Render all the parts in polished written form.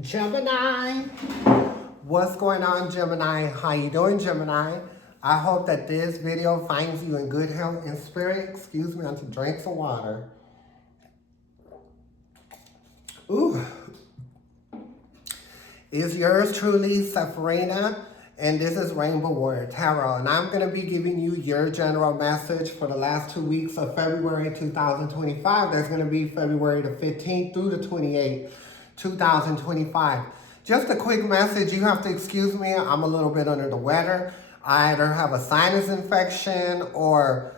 Gemini. What's going on, Gemini? How you doing, Gemini? I hope that this video finds you in good health and spirit. Excuse me, I'm to drink some water. Ooh. It's yours truly, Sepharina, and this is Rainbow Warrior Tarot, and I'm going to be giving you your general message for the last 2 weeks of February 2025. That's going to be February the 15th through the 28th, 2025. Just a quick message. You have to excuse me. I'm a little bit under the weather. I either have a sinus infection or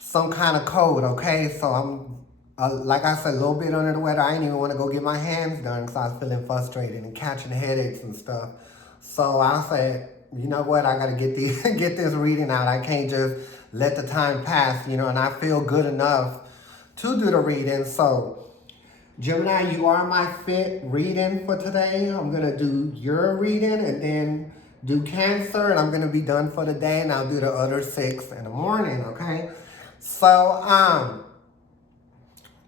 some kind of cold, okay? So I'm, like I said, a little bit under the weather. I didn't even want to go get my hands done because I was feeling frustrated and catching headaches and stuff. So I said, you know what? I got to get this reading out. I can't just let the time pass, and I feel good enough to do the reading. So Gemini, you are my fit reading for today. I'm going to do your reading and then do Cancer, and I'm going to be done for the day, and I'll do the other 6 in the morning, okay? So,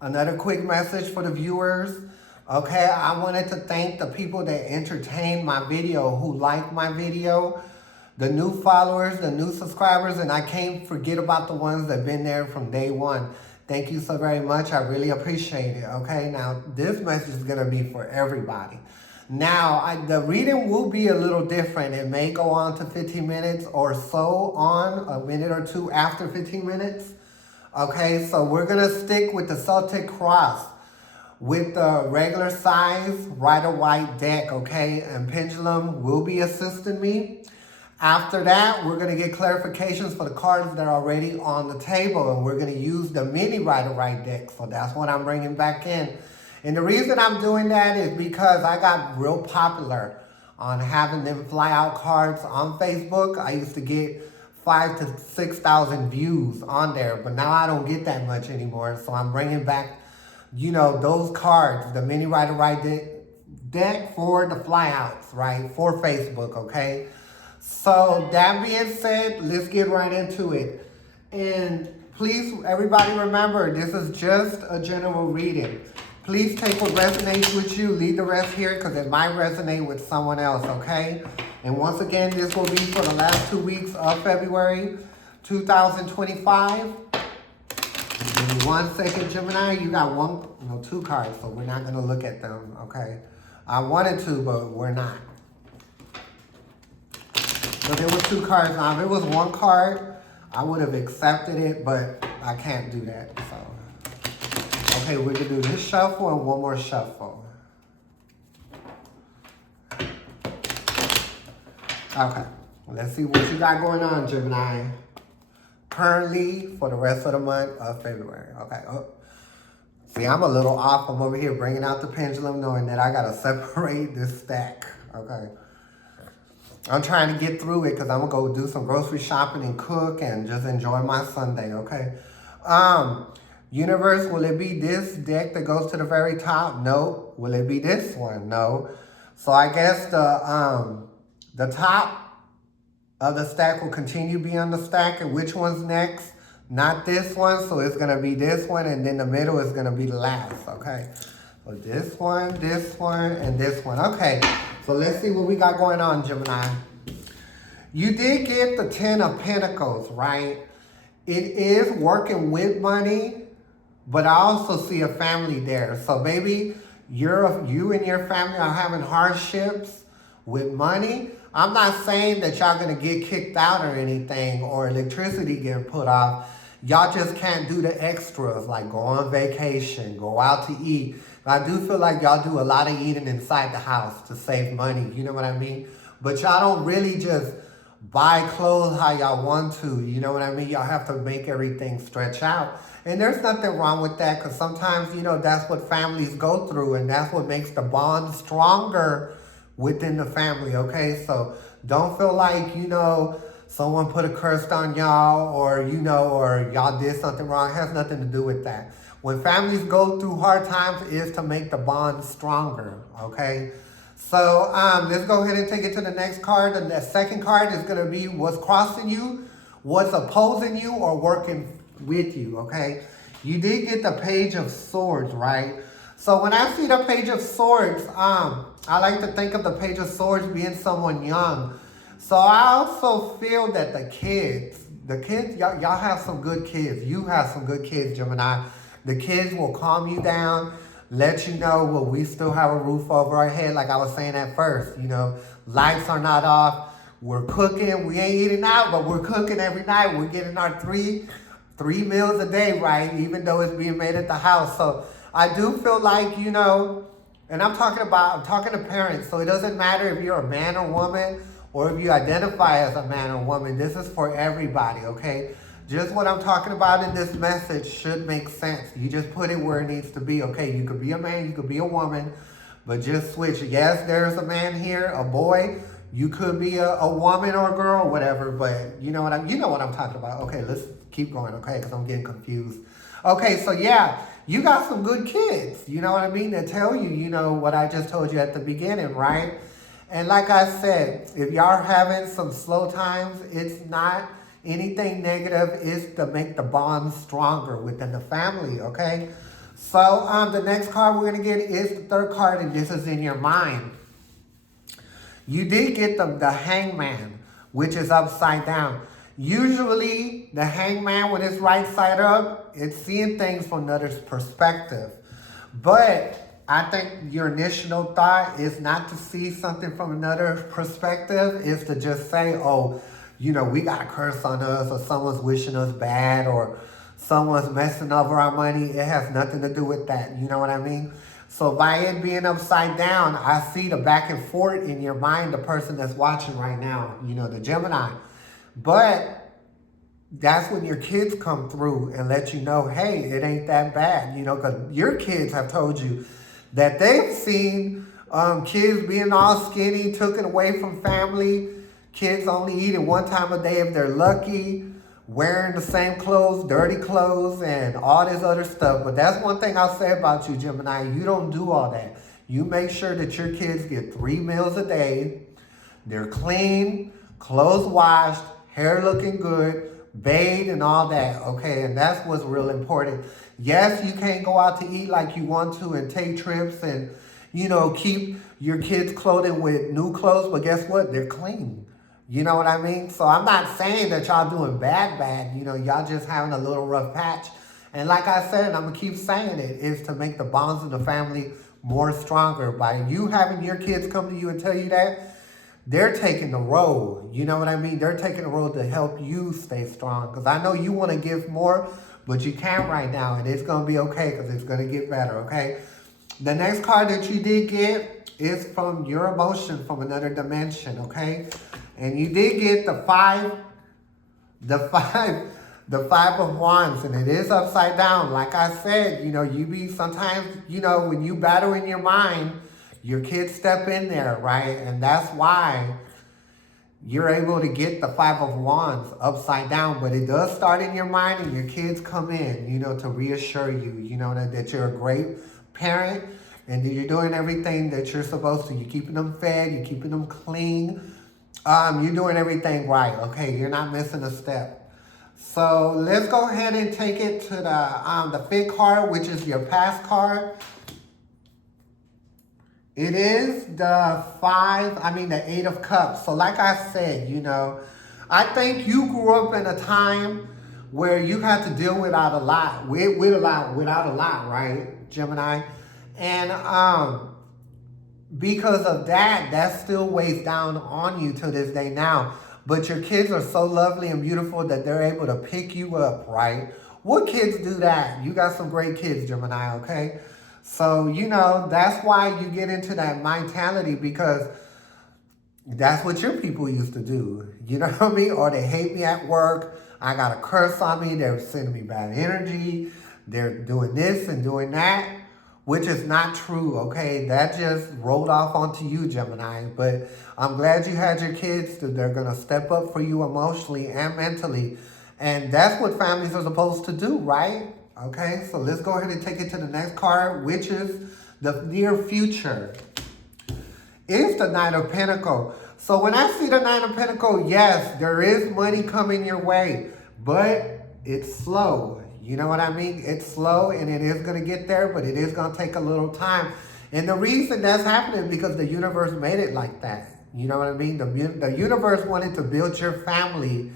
another quick message for the viewers, okay? I wanted to thank the people that entertained my video, who liked my video, the new followers, the new subscribers, and I can't forget about the ones that have been there from day one. Thank you so very much. I really appreciate it, okay? Now, this message is going to be for everybody. Now, the reading will be a little different. It may go on to 15 minutes or so on, a minute or two after 15 minutes. Okay, so we're going to stick with the Celtic Cross with the regular size Rider-Waite deck, okay? And Pendulum will be assisting me. After that, we're going to get clarifications for the cards that are already on the table, and we're going to use the mini Rider-Waite deck. So that's what I'm bringing back in. And the reason I'm doing that is because I got real popular on having them fly out cards on Facebook. I used to get 5,000 to 6,000 views on there, but now I don't get that much anymore. So I'm bringing back, those cards, the mini Rider-Waite deck for the flyouts, right, for Facebook, okay? So that being said, let's get right into it. And please, everybody remember, this is just a general reading. Please take what resonates with you, leave the rest here because it might resonate with someone else, okay? And once again, this will be for the last 2 weeks of February 2025. Give me 1 second, Gemini. You got two cards, so we're not going to look at them, okay? I wanted to, but we're not. So there was 2 cards. Now, if it was 1 card, I would have accepted it, but I can't do that, so. Okay, we're going to do this shuffle and 1 more shuffle. Okay, let's see what you got going on, Gemini. Currently, for the rest of the month of February. Okay. Oh. See, I'm a little off. I'm over here bringing out the pendulum, knowing that I got to separate this stack. Okay. I'm trying to get through it because I'm going to go do some grocery shopping and cook and just enjoy my Sunday, okay? Universe, will it be this deck that goes to the very top? No. Will it be this one? No. So I guess the top of the stack will continue to be on the stack. And which one's next? Not this one. So it's going to be this one. And then the middle is going to be the last. Okay. So this one, and this one. Okay. So let's see what we got going on, Gemini. You did get the 10 of Pentacles, right? It is working with money. But I also see a family there. So maybe you and your family are having hardships with money. I'm not saying that y'all going to get kicked out or anything or electricity getting put off. Y'all just can't do the extras like go on vacation, go out to eat. I do feel like y'all do a lot of eating inside the house to save money. You know what I mean? But y'all don't really just buy clothes how y'all want to. You know what I mean? Y'all have to make everything stretch out. And there's nothing wrong with that because sometimes, that's what families go through and that's what makes the bond stronger within the family, okay? So don't feel like, someone put a curse on y'all or, or y'all did something wrong. It has nothing to do with that. When families go through hard times, it is to make the bond stronger, okay? So let's go ahead and take it to the next card. And the second card is going to be what's crossing you, what's opposing you, or working with you, okay? You did get the Page of Swords, right? So when I see the Page of Swords, I like to think of the Page of Swords being someone young. So I also feel that y'all have some good kids. You have some good kids, Gemini. The kids will calm you down, let you know, well, we still have a roof over our head, like I was saying at first. Lights are not off. We're cooking. We ain't eating out, but we're cooking every night. We're getting our three meals a day, right? Even though it's being made at the house. So I do feel like, and I'm talking to parents, so it doesn't matter if you're a man or woman or if you identify as a man or woman. This is for everybody, okay? Just what I'm talking about in this message should make sense. You just put it where it needs to be, okay? You could be a man, you could be a woman, but just switch. Yes, there's a man here, a boy. You could be a woman or a girl, whatever, but you know what I'm talking about. Okay, let's keep going, okay, because I'm getting confused. Okay, so yeah, you got some good kids, you know what I mean? They tell you, what I just told you at the beginning, right? And like I said, if y'all are having some slow times, it's not anything negative. It's to make the bond stronger within the family, okay? So the next card we're going to get is the third card, and this is in your mind. You did get the Hangman, which is upside down. Usually, the Hangman, when it's right side up, it's seeing things from another's perspective. But I think your initial thought is not to see something from another perspective. Is to just say, oh, we got a curse on us, or someone's wishing us bad, or someone's messing over our money. It has nothing to do with that. You know what I mean? So by it being upside down, I see the back and forth in your mind, the person that's watching right now, the Gemini. But that's when your kids come through and let you know, hey, it ain't that bad, because your kids have told you that they've seen kids being all skinny, taken away from family, kids only eating one time a day if they're lucky, wearing the same clothes, dirty clothes, and all this other stuff. But that's one thing I'll say about you, Gemini. You don't do all that. You make sure that your kids get 3 meals a day. They're clean, clothes washed, hair looking good, bathed and all that, okay? And that's what's real important. Yes, you can't go out to eat like you want to and take trips and, keep your kids' clothing with new clothes, but guess what? They're clean. You know what I mean? So I'm not saying that y'all doing bad. Y'all just having a little rough patch. And like I said, and I'm going to keep saying it, is to make the bonds of the family more stronger. By you having your kids come to you and tell you that, they're taking the role. You know what I mean? They're taking the role to help you stay strong. Because I know you want to give more, but you can't right now. And it's going to be okay because it's going to get better, okay? The next card that you did get is from your emotion from another dimension, okay? And you did get the five of wands, and it is upside down. Like I said, you be sometimes, when you battle in your mind, your kids step in there, right? And that's why you're able to get the 5 of wands upside down. But it does start in your mind, and your kids come in, to reassure you, that you're a great parent and that you're doing everything that you're supposed to. You're keeping them fed, you're keeping them clean. You're doing everything right, okay? You're not missing a step. So let's go ahead and take it to the 5th card, which is your past card. It is the 8 of Cups. So like I said, I think you grew up in a time where you had to deal without a lot, right, Gemini? And because of that, that still weighs down on you to this day now. But your kids are so lovely and beautiful that they're able to pick you up, right? What kids do that? You got some great kids, Gemini, okay? So, that's why you get into that mentality, because that's what your people used to do. You know what I mean? Or they hate me at work. I got a curse on me. They're sending me bad energy. They're doing this and doing that, which is not true, okay? That just rolled off onto you, Gemini. But I'm glad you had your kids. They're going to step up for you emotionally and mentally. And that's what families are supposed to do, right? Okay, so let's go ahead and take it to the next card, which is the near future. It's the Knight of Pentacles. So when I see the Knight of Pentacles, yes, there is money coming your way, but it's slow. You know what I mean? It's slow and it is going to get there, but it is going to take a little time. And the reason that's happening is because the universe made it like that. You know what I mean? The universe wanted to build your family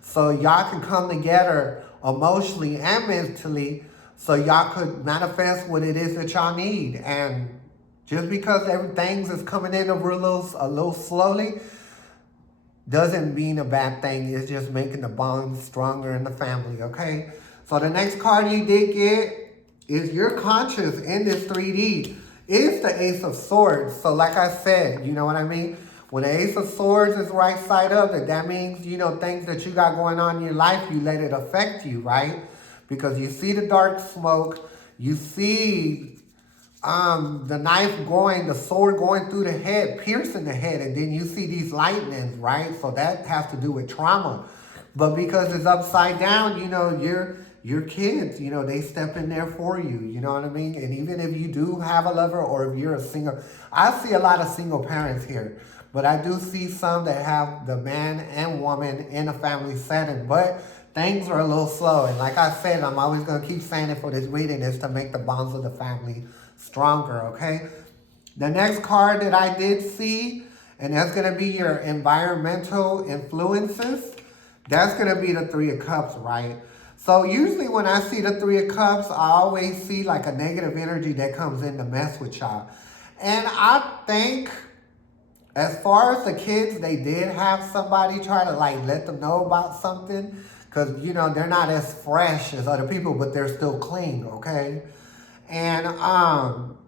so y'all can come together emotionally and mentally so y'all could manifest what it is that y'all need. And just because everything is coming in a little slowly doesn't mean a bad thing. It's just making the bond stronger in the family, okay? So the next card you did get is your conscious in this 3D. It's the Ace of Swords. So like I said, you know what I mean? When the Ace of Swords is right side up, that means, you know, things that you got going on in your life, you let it affect you, right? Because you see the dark smoke, you see the knife going, the sword going through the head, piercing the head, and then you see these lightnings, right? So that has to do with trauma. But because it's upside down, you know, your kids, you know, they step in there for you, you know what I mean? And even if you do have a lover or if you're a single, I see a lot of single parents here, but I do see some that have the man and woman in a family setting, but things are a little slow. And like I said, I'm always going to keep saying it for this reading is to make the bonds of the family stronger, okay? The next card that I did see, and that's going to be your environmental influences. That's going to be the Three of Cups, right? So usually when I see the Three of Cups, I always see like a negative energy that comes in to mess with y'all. And I think as far as the kids, they did have somebody try to like let them know about something. Because, you know, they're not as fresh as other people, but they're still clean, okay? And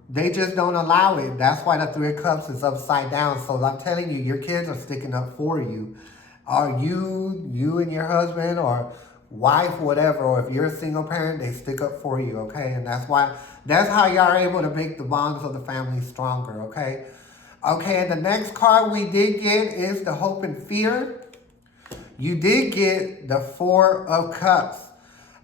they just don't allow it. That's why the Three of Cups is upside down. So I'm telling you, your kids are sticking up for you. Or you and your husband or wife, whatever, or if you're a single parent, they stick up for you, okay? And that's how y'all are able to make the bonds of the family stronger, okay? Okay, and the next card we did get is the Hope and Fear. You did get the Four of Cups.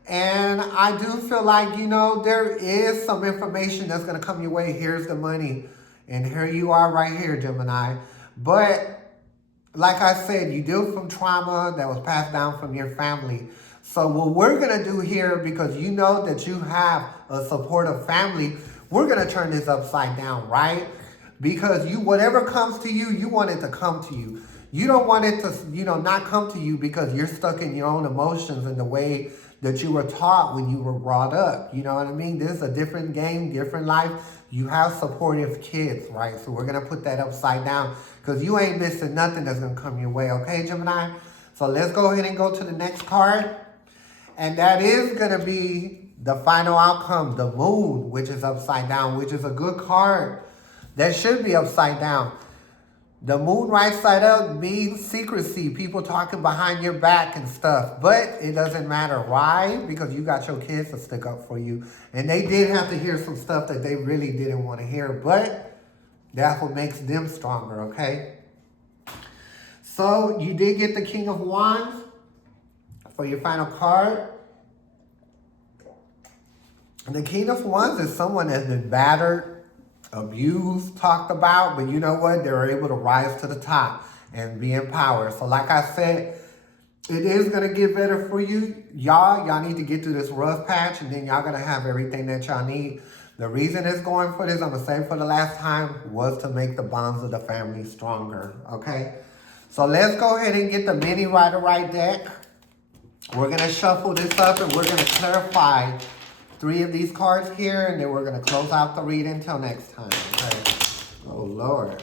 And I do feel like, you know, there is some information that's going to come your way. Here's the money. And here you are right here, Gemini. But like I said, you deal from trauma that was passed down from your family. So what we're going to do here, because you know that you have a supportive family, we're going to turn this upside down, right? Because whatever comes to you, you want it to come to you. You don't want it to, you know, not come to you because you're stuck in your own emotions and the way that you were taught when you were brought up. You know what I mean? This is a different game, different life. You have supportive kids, right? So we're going to put that upside down because you ain't missing nothing that's going to come your way. Okay, Gemini? So let's go ahead and go to the next card. And that is going to be the final outcome, the Moon, which is upside down, which is a good card. That should be upside down. The Moon right side up means secrecy, people talking behind your back and stuff. But it doesn't matter. Why? Because you got your kids to stick up for you. And they did have to hear some stuff that they really didn't want to hear. But that's what makes them stronger, okay? So you did get the King of Wands for your final card. And the King of Wands is someone that's been battered, abused, talked about, but you know what? They were able to rise to the top and be empowered. So like I said, it is going to get better for you. Y'all need to get through this rough patch and then y'all going to have everything that y'all need. The reason it's going for this, I'm going to say for the last time, was to make the bonds of the family stronger, okay? So let's go ahead and get the mini Rider-Waite deck. We're going to shuffle this up and we're going to clarify 3 of these cards here, and then we're going to close out the read until next time. Okay? Oh, Lord.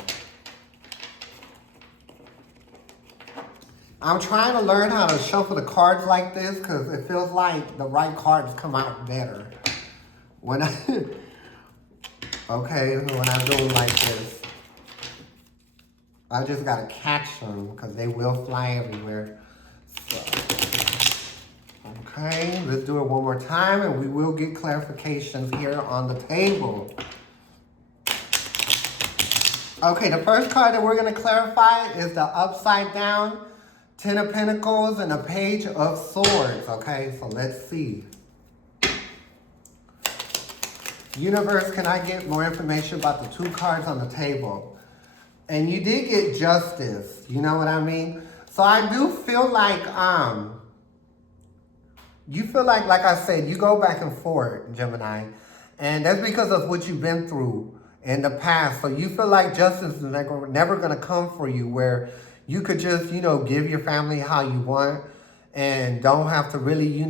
I'm trying to learn how to shuffle the cards like this because it feels like the right cards come out better. When I, when I do them like this. I just got to catch them because they will fly everywhere. So. Okay, let's do it one more time and we will get clarifications here on the table. Okay, the first card that we're going to clarify is the upside down 10 of Pentacles and a Page of Swords. Okay, so let's see. Universe, can I get more information about the 2 cards on the table? And you did get Justice, you know what I mean? So I do feel like, you feel like I said, you go back and forth, Gemini. And that's because of what you've been through in the past. So you feel like justice is never going to come for you where you could just, give your family how you want and don't have to really,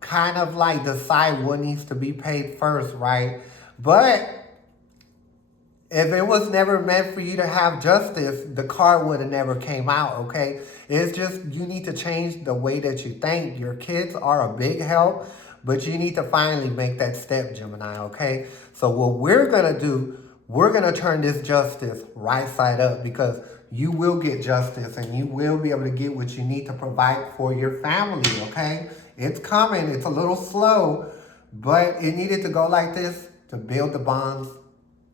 kind of like decide what needs to be paid first, right? But if it was never meant for you to have justice, the card would have never came out, okay? It's just you need to change the way that you think. Your kids are a big help, but you need to finally make that step, Gemini, okay? So what we're going to do, we're going to turn this justice right side up because you will get justice and you will be able to get what you need to provide for your family, okay? It's coming. It's a little slow, but it needed to go like this to build the bonds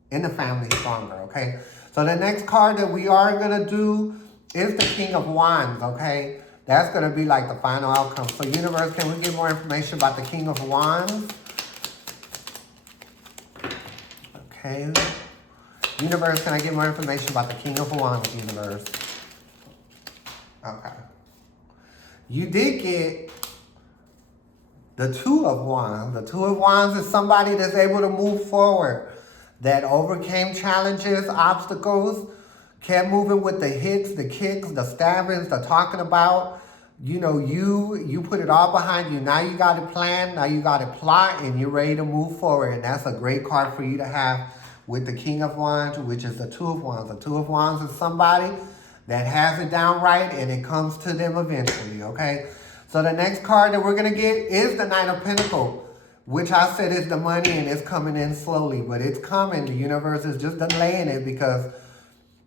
in the family stronger, okay? So the next card that we are going to do is the King of Wands, okay? That's going to be like the final outcome. So universe, can we get more information about the King of Wands? Okay. Universe, can I get more information about the King of Wands, universe? Okay. You did get the Two of Wands. The Two of Wands is somebody that's able to move forward, that overcame challenges, obstacles, kept moving with the hits, the kicks, the stabbings, the talking about. You put it all behind you. Now you got a plan, now you got a plot, and you're ready to move forward. And that's a great card for you to have with the King of Wands, which is the Two of Wands. The Two of Wands is somebody that has it down right, and it comes to them eventually, okay? So the next card that we're going to get is the Knight of Pentacles, which I said is the money, and it's coming in slowly, but it's coming. The universe is just delaying it because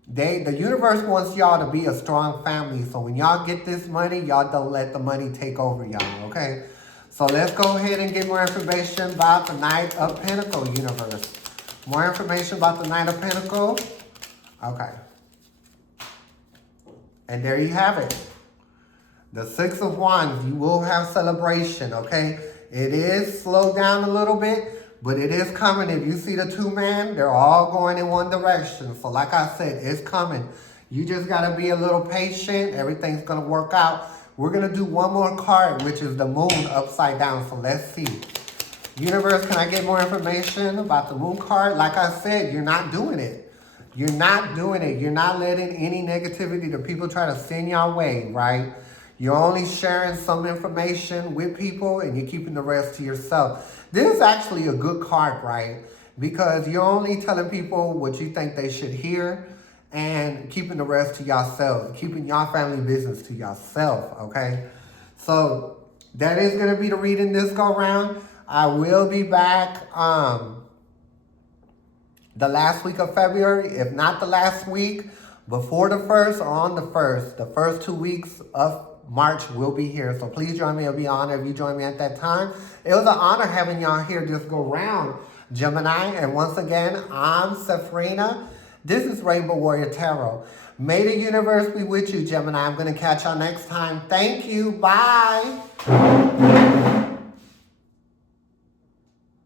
the universe wants y'all to be a strong family. So when y'all get this money, y'all don't let the money take over y'all, okay? So let's go ahead and get more information about the Knight of Pentacles, universe. More information about the Knight of Pentacles. Okay. And there you have it. The Six of Wands, you will have celebration, okay? It is slowed down a little bit, but it is coming. If you see the two men, they're all going in one direction. So like I said, it's coming. You just got to be a little patient. Everything's going to work out. We're going to do one more card, which is the Moon upside down. So let's see. Universe, can I get more information about the Moon card? Like I said, you're not doing it. You're not doing it. You're not letting any negativity that people try to send your way, right? You're only sharing some information with people and you're keeping the rest to yourself. This is actually a good card, right? Because you're only telling people what you think they should hear and keeping the rest to yourself, keeping your family business to yourself, okay? So that is going to be the reading this go round. I will be back the last week of February, if not the last week, before the 1st or on the 1st. The first 2 weeks of March will be here. So please join me. It'll be an honor if you join me at that time. It was an honor having y'all here just go round, Gemini. And once again, I'm Safrina. This is Rainbow Warrior Tarot. May the universe be with you, Gemini. I'm going to catch y'all next time. Thank you. Bye.